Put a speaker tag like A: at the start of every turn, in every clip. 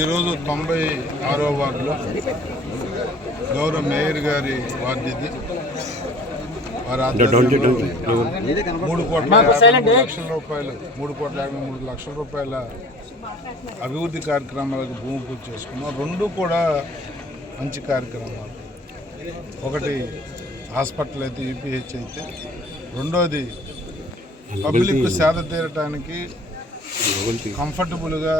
A: ఈరోజు తొంభై ఆరో వార్డులో గౌరవ మేయర్ గారి వార్డు ఇది మూడు కోట్ల లక్షల రూపాయలు మూడు కోట్ల యాభై మూడు లక్షల రూపాయల అభివృద్ధి కార్యక్రమాలకు భూమి పూజ చేసుకున్నాం. రెండు కూడా మంచి కార్యక్రమాలు. ఒకటి హాస్పిటల్ అయితే యూపీహెచ్ అయితే. రెండోది పబ్లిక్ సేద తీరటానికి కంఫర్టబుల్గా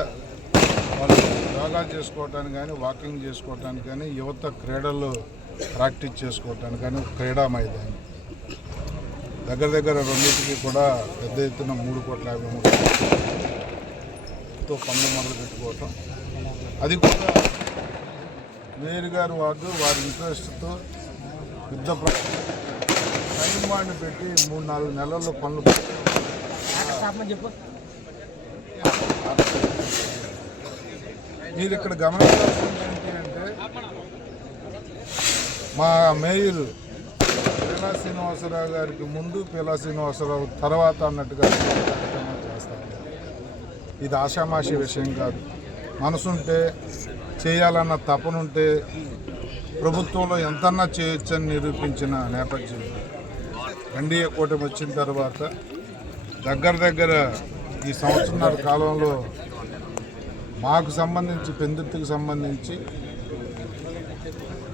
A: వాళ్ళు యోగా చేసుకోవటానికి కానీ వాకింగ్ చేసుకోవటానికి కానీ యువత క్రీడలు ప్రాక్టీస్ చేసుకోవటానికి కానీ క్రీడా మైదానం. దగ్గర దగ్గర రెండింటికి కూడా పెద్ద ఎత్తున మూడు కోట్ల యాభై మూడు తో పనులు మొదలు పెట్టుకోవటం. అది కూడా మేయర్ గారు వార్డు వారి ఇంట్రెస్ట్తో యుద్ధ టైం వాడిని పెట్టి మూడు నాలుగు నెలల్లో పనులు మీరు ఇక్కడ గమనించాల్సింది ఏంటి అంటే మా మేయర్ పిలా శ్రీనివాసరావు గారికి ముందు పిలా శ్రీనివాసరావు తర్వాత అన్నట్టుగా కార్యక్రమాలు ఇది ఆషామాషి విషయం కాదు. మనసుంటే చేయాలన్న తపనుంటే ప్రభుత్వంలో ఎంతన్నా చేయొచ్చని నిరూపించిన నేపథ్యం. ఎన్డీఏ కూటమి వచ్చిన తర్వాత దగ్గర దగ్గర ఈ సంవత్సరాల కాలంలో మాకు సంబంధించి పెందుర్తికి సంబంధించి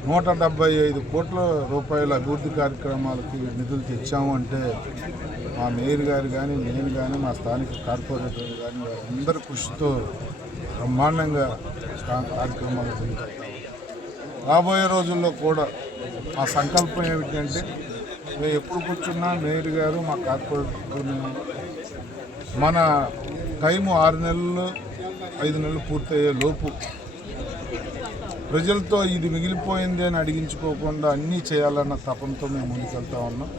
A: నూట డెబ్బై ఐదు కోట్ల రూపాయల అభివృద్ధి కార్యక్రమాలకి నిధులు తెచ్చాము అంటే మా మేయర్ గారు కానీ నేను కానీ మా స్థానిక కార్పొరేటర్ కానీ అందరి కృషితో బ్రహ్మాండంగా కార్యక్రమాలు జరుగుతాయి. రాబోయే రోజుల్లో కూడా మా సంకల్పం ఏమిటంటే మేము ఎప్పుడు కూర్చున్నా మేయర్ గారు మా కార్పొరేటర్ మన టైము ఆరు నెలలు ఐదు నెలలు పూర్తయ్యే లోపు ప్రజలతో ఇది మిగిలిపోయింది అని అడిగించుకోకుండా అన్నీ చేయాలన్న తపనతో మేము ముందుకెళ్తా ఉన్నాం.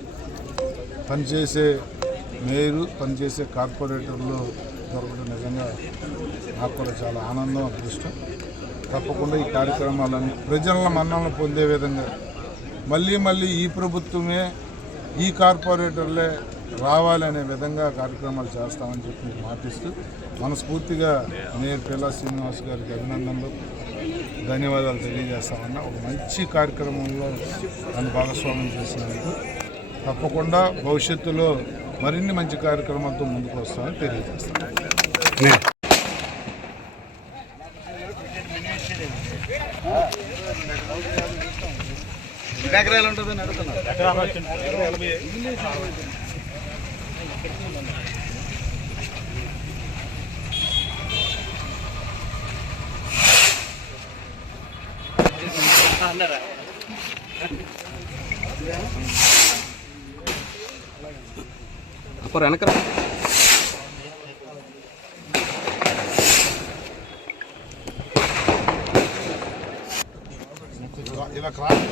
A: పనిచేసే మేయరు పనిచేసే కార్పొరేటర్లు దొరకడం నిజంగా నాకు కూడా చాలా ఆనందం అదృష్టం. తప్పకుండా ఈ కార్యక్రమాలన్నీ ప్రజల మన్నలను పొందే విధంగా మళ్ళీ మళ్ళీ ఈ ప్రభుత్వమే ఈ కార్పొరేటర్లే రావాలనే విధంగా కార్యక్రమాలు చేస్తామని చెప్పి మాటిస్తూ మనస్ఫూర్తిగా మేయర్ పిల్లా శ్రీనివాస్ గారికి అభినందనలు ధన్యవాదాలు తెలియజేస్తామన్న ఒక మంచి కార్యక్రమంలో నన్ను భాగస్వామ్యం చేసినందుకు తప్పకుండా భవిష్యత్తులో మరిన్ని మంచి కార్యక్రమాలతో ముందుకు వస్తామని తెలియజేస్తాను.
B: ఎకరాలు ఉంటుందని అడుగుతున్నారు? అప్పుడు వెనక
A: ఇలా క్రాస్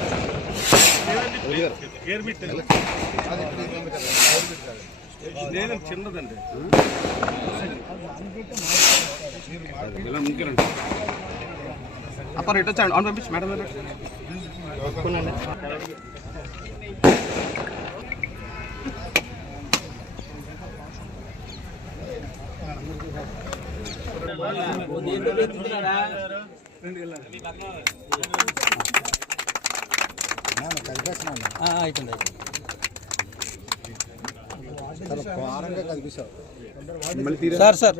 A: నేను
B: చిన్నదండి. అప్ప ఇటు వచ్చాడు అవును పంపించి మేడం గారు.
C: Sir sir.